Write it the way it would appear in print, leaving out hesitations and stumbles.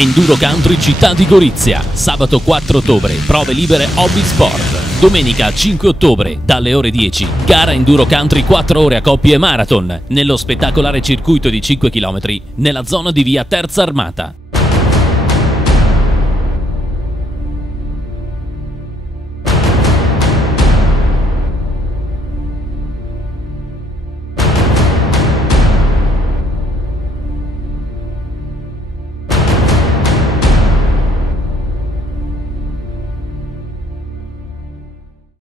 Enduro Country Città di Gorizia, sabato 4 ottobre, prove libere hobby sport. Domenica 5 ottobre, dalle ore 10, gara Enduro Country 4 ore a coppie e marathon, nello spettacolare circuito di 5 km nella zona di via Terza Armata.